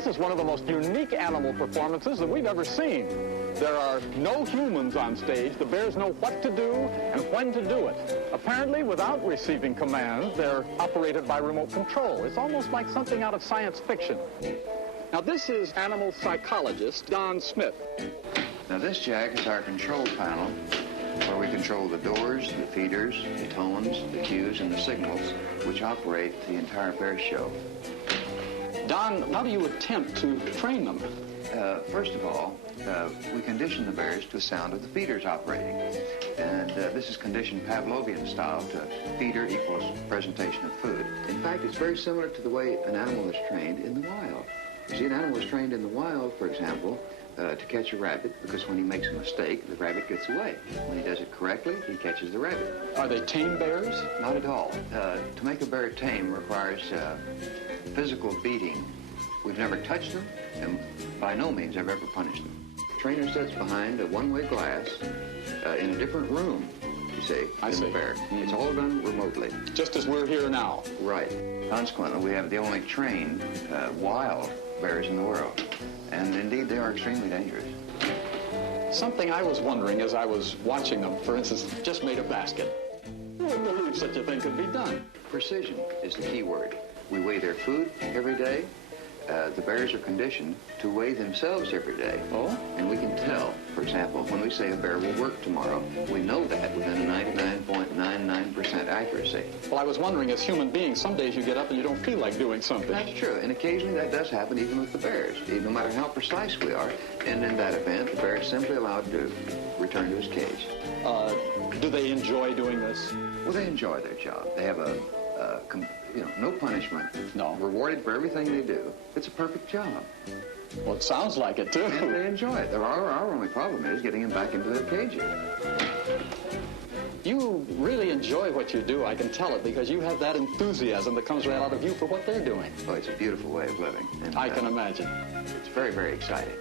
This is one of the most unique animal performances that we've ever seen. There are no humans on stage. The bears know what to do and when to do it. Apparently, without receiving commands, they're operated by remote control. It's almost like something out of science fiction. Now, this is animal psychologist Don Smith. Now, this, Jack, is our control panel where we control the doors, the feeders, the tones, the cues, and the signals which operate the entire bear show. Don, how do you attempt to train them? First of all, we condition the bears to the sound of the feeders operating. And this is conditioned Pavlovian style to feeder equals presentation of food. In fact, it's very similar to the way an animal is trained in the wild. You see, an animal is trained in the wild, for example, to catch a rabbit, because when he makes a mistake, the rabbit gets away. When he does it correctly, he catches the rabbit. Are they tame bears? Not at all. To make a bear tame requires physical beating. We've never touched them, and by no means have ever punished them. The trainer sits behind a one-way glass in a different room, you see, than the bear. It's all done remotely. Just as we're here now. Right. Consequently, we have the only trained wild bears in the world. And indeed, they are extremely dangerous. Something I was wondering as I was watching them, for instance, just made a basket. Who would believe such a thing could be done? Precision is the key word. We weigh their food every day. The bears are conditioned to weigh themselves every day. Oh? And we can tell, for example, when we say a bear will work tomorrow, we know that within a 99.99% accuracy. Well, I was wondering, as human beings, some days you get up and you don't feel like doing something. That's true, and occasionally that does happen even with the bears, no matter how precise we are. And in that event, the bear is simply allowed to return to his cage. Do they enjoy doing this? Well, they enjoy their job. They have no punishment. No. Rewarded for everything they do. It's a perfect job. Well, it sounds like it, too. And they enjoy it. Our only problem is getting them back into their cages. You really enjoy what you do, I can tell it, because you have that enthusiasm that comes right out of you for what they're doing. Oh, it's a beautiful way of living. And, I can imagine. It's very, very exciting.